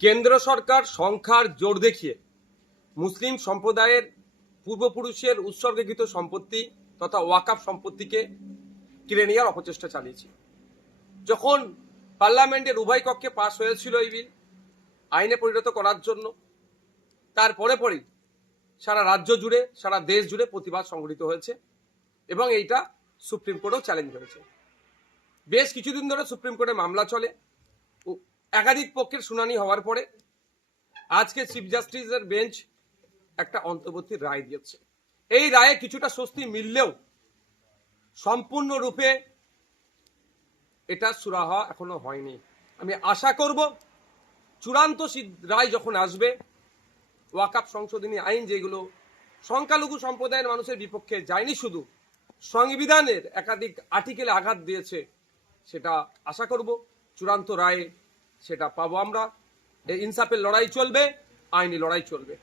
কেন্দ্র সরকার সংখ্যার জোর দেখিয়ে মুসলিম সম্প্রদায়ের পূর্বপুরুষের উৎসর্গীকৃত সম্পত্তি তথা ওয়াকাফ সম্পত্তিকে কেড়ে নেওয়ার অপচেষ্টা চালিয়েছে। যখন পার্লামেন্টের উভয় কক্ষে পাশ হয়েছিল এই বিল আইনে পরিণত করার জন্য, তারপরে পরেই সারা রাজ্য জুড়ে সারা দেশ জুড়ে প্রতিবাদ সংঘটিত হয়েছে এবং এইটা সুপ্রিম কোর্টেও চ্যালেঞ্জ হয়েছে। বেশ কিছুদিন ধরে সুপ্রিম কোর্টে মামলা চলে, একাধিক পক্ষের শুনানি হওয়ার পরে আজকে চিফ জাস্টিসের বেঞ্চ একটা অন্তর্বর্তী রায় দিয়েছে। এই রায়ে কিছুটা স্বস্তি মিললেও সম্পূর্ণরূপে এটা সুরাহা এখনো হয়নি। আমি আশা করব চূড়ান্ত রায় যখন আসবে, ওয়াকাফ সংশোধনী আইন যেগুলো সংখ্যালঘু সম্প্রদায়ের মানুষের বিপক্ষে যায়নি, শুধু সংবিধানের একাধিক আর্টিকেলে আঘাত দিয়েছে, সেটা আশা করব চূড়ান্ত রায়ে সেটা পাবো আমরা। এই ইনসাফের লড়াই চলবে, আইনি লড়াই চলবে।